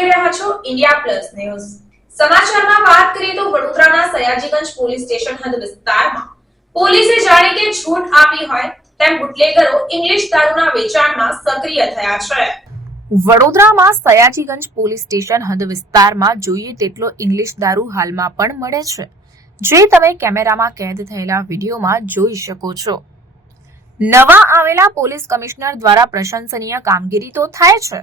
જોઈ રહ્યા છો ઇન્ડિયા પ્લસ ન્યૂઝ. સમાચારમાં વાત કરીએ તો વડોદરાના સયાજીગંજ પોલીસ સ્ટેશન હદ વિસ્તારમાં. પોલીસે જાણે કે છૂટ આપી હોય તેમ બુટલેગરો ઇંગ્લિશ દારૂના વેચાણમાં સક્રિય થયા છે. વડોદરામાં સયાજીગંજ પોલીસ સ્ટેશન હદ વિસ્તારમાં જોઈએ તેટલો ઇંગ્લિશ દારૂ હાલમાં પણ મળે છે. જે તમે કેમેરામાં કેદ થયેલા વિડીયોમાં જોઈ શકો છો. નવા આવેલા પોલીસ કમિશનર દ્વારા પ્રશંસનીય કામગીરી તો થાય છે.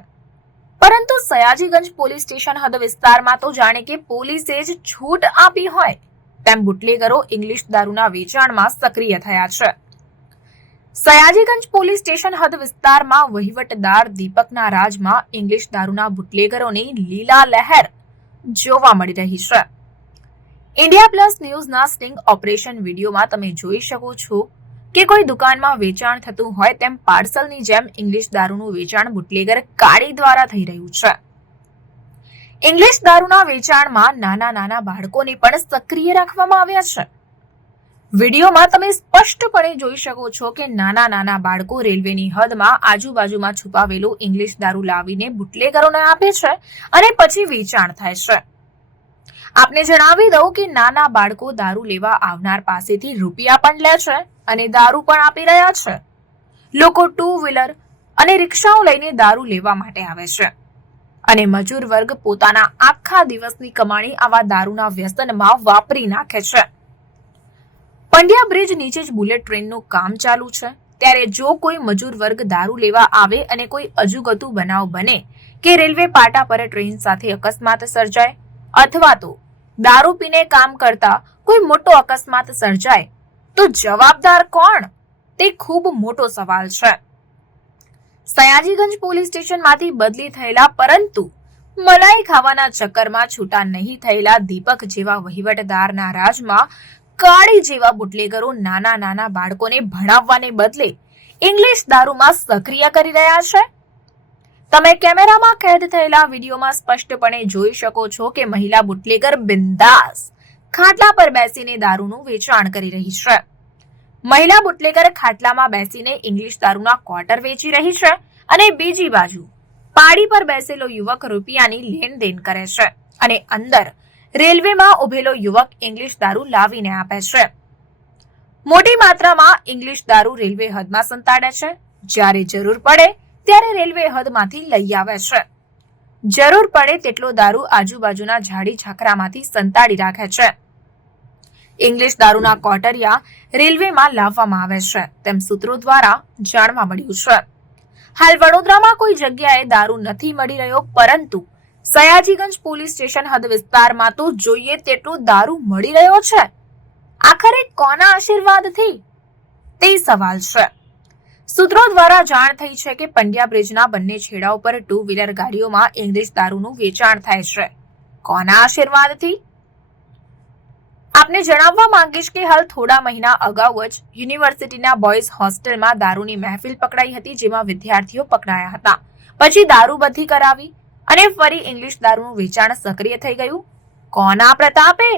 પરંતુ સયાજીગંજ પોલીસ સ્ટેશન હદ વિસ્તારમાં તો જાણે કે પોલીસે જ છૂટ આપી હોય તેમ બુટલેગરો ઇંગ્લિશ દારૂના વેચાણમાં સક્રિય થયા છે. સયાજીગંજ પોલીસ સ્ટેશન હદ વિસ્તારમાં વહીવટદાર દીપકના રાજમાં ઇંગ્લિશ દારૂના બુટલેગરોની લીલા લહેર જોવા મળી રહી છે. ઇન્ડિયા પ્લસ ન્યૂઝના સ્ટિંગ ઓપરેશન વિડીયોમાં તમે જોઈ શકો છો કે કોઈ દુકાનમાં વેચાણ થતું હોય તેમ પાર્સલની જેમ ઇંગ્લિશ દારૂનું વેચાણ બુટલેગર કાળી દ્વારા થઈ રહ્યું છે. ઇંગ્લિશ દારૂના વેચાણમાં નાના નાના બાળકોને પણ સક્રિય રાખવામાં આવ્યા છે. વિડીયોમાં તમે સ્પષ્ટપણે જોઈ શકો છો કે નાના નાના બાળકો રેલવેની હદમાં આજુબાજુમાં છુપાવેલું ઇંગ્લિશ દારૂ લાવીને બુટલેગરોને આપે છે અને પછી વેચાણ થાય છે. આપને જણાવી દઉં કે નાના બાળકો દારૂ લેવા આવનાર પાસેથી રૂપિયા પણ લે છે. અને દારૂ પણ આપી રહ્યા છે. લોકો ટુ વ્હીલર અને રિક્ષાઓ લઈને દારૂ લેવા માટે આવે છે. અને મજૂર વર્ગ પોતાના આખા દિવસની કમાણી આવા દારૂના વ્યસનમાં વાપરી નાખે છે. પંડ્યા બ્રિજ નીચે જ બુલેટ ટ્રેનનું કામ ચાલુ છે. ત્યારે જો કોઈ મજૂર વર્ગ દારૂ લેવા આવે અને કોઈ અજુગતું બનાવ બને કે રેલવે પાટા પર ટ્રેન સાથે અકસ્માત સર્જાય અથવા તો દારૂ પીને કામ કરતા કોઈ મોટો અકસ્માત સર્જાય તો જવાબદાર કોણ? તે ખૂબ મોટો સવાલ છે. સયાજીગંજ પોલીસ સ્ટેશનમાંથી બદલી થયેલા પરંતુ મલાઈ ખાવાના ચક્કરમાં છૂટા નહીં થયેલા દીપક જેવા વહીવટદારના રાજમાં કાળી જેવા બુટલેગરો નાના નાના બાળકોને ભણાવવાને બદલે ઇંગ્લિશ દારૂમાં સક્રિય કરી રહ્યા છે. તમે કેમેરામાં કેદ થયેલા વિડીયોમાં સ્પષ્ટપણે જોઈ શકો છો કે મહિલા બુટલેગર બિંદાસ ખાટલા પર બેસીને દારૂનું વેચાણ કરી રહી છે. મહિલા બુટલેગર ખાટલામાં બેસીને ઇંગ્લિશ દારૂના ક્વાર્ટર વેચી રહી છે અને બીજી બાજુ પાડી પર બેસેલો યુવક રૂપિયાની લેણ દેણ કરે છે અને અંદર રેલવેમાં ઉભેલો યુવક ઇંગ્લિશ દારૂ લાવીને આપે છે. મોટી માત્રામાં ઇંગ્લિશ દારૂ રેલવે હદમાં સંતાડે છે. જ્યારે જરૂર પડે ત્યારે રેલવે હદમાંથી લઈ આવે છે. જરૂર પડે તેટલો દારૂ આજુબાજુના ઝાડી ઝાકરામાંથી સંતાડી રાખે છે. ઇંગ્લિશ દારૂના કોટરિયા રેલવેમાં લાવવામાં આવે છે. તેમ સૂત્રો દ્વારા જાણવા મળ્યું છે. હાલ વડોદરામાં કોઈ જગ્યાએ દારૂ નથી મળી રહ્યો, પરંતુ સયાજીગંજ પોલીસ સ્ટેશન હદ વિસ્તારમાં તો જોઈએ તેટલો દારૂ મળી રહ્યો છે. આખરે કોના આશીર્વાદથી? તે સવાલ છે. સૂત્રો દ્વારા જાણ થઈ છે કે પંડ્યા બ્રિજના બંને છેડાઓ પર ટુ વ્હીલર ગાડીઓમાં ઇંગ્લિશ દારૂનું વેચાણ થાય છે. કોના આશીર્વાદથી? આપને જણાવવા માંગીશ કે હાલ થોડા મહિના અગાઉ જ યુનિવર્સિટીના બોયઝ હોસ્ટેલમાં દારૂની મહેફિલ પકડાઈ હતી, જેમાં વિદ્યાર્થીઓ પકડાયા હતા. પછી દારૂબંધી કરાવી અને ફરી ઇંગ્લિશ દારૂનું વેચાણ સક્રિય થઈ ગયું. કોના પ્રતાપે?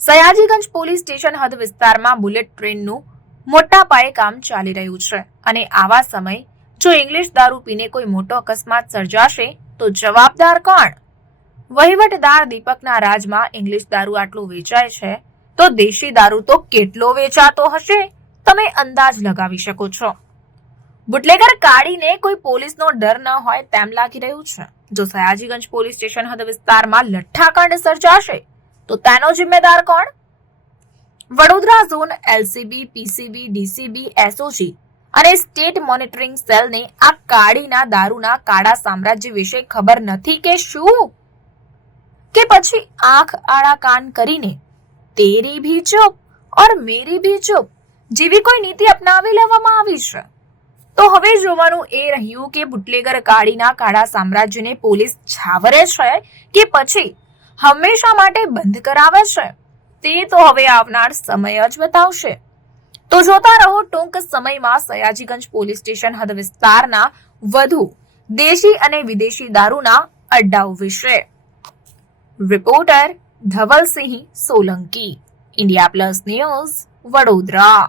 સયાજીગંજ પોલીસ સ્ટેશન હદ વિસ્તારમાં બુલેટ ટ્રેનનું મોટા પાયે કામ ચાલી રહ્યું છે. અને આવા સમય જો ઇંગ્લિશ દારૂ પીને કોઈ મોટો અકસ્માત સર્જાશે, તો જવાબદાર કોણ? વહીવટદાર દીપકના રાજમાં ઇંગ્લિશ દારૂ આટલું વેચાય છે, તો દેશી દારૂ તો કેટલો વેચાતો હશે? તમે અંદાજ લગાવી શકો છો. બુટલેગર કાઢીને કોઈ પોલીસનો ડર ન હોય તેમ લાગી રહ્યું છે. જો સયાજીગંજ પોલીસ સ્ટેશન હદ વિસ્તારમાં લઠ્ઠાકાંડ સર્જાશે, તો તેનો જિમ્મેદાર કોણ? Vadodara zone LCB, PCB, DCB, SOG અને સ્ટેટ મોનિટરિંગ સેલને આ કાળીના દારૂના કાળા સામ્રાજ્ય વિશે ખબર નથી કે શું? કે પછી આંખ આડા કાન કરીને તેરી ભી ચૂપ ઓર મેરી ભી ચૂપ જેવી કોઈ નીતિ અપનાવી લેવામાં આવી છે? તો હવે જોવાનું એ રહ્યું કે બુટલેગર કાળીના કાળા સામ્રાજ્યને પોલીસ છાવરે છે કે પછી હંમેશા માટે બંધ કરાવે છે? તે તો હવે આવનાર સમય જ બતાવશે. તો જોતા રહો ટૂંક સમયમાં સયાજીગંજ પોલીસ સ્ટેશન હદ વિસ્તારના વધુ દેશી અને વિદેશી દારૂના અડ્ડાઓ વિશે. Reporter Dhavalsinh Solanki, India plus news Vadodara.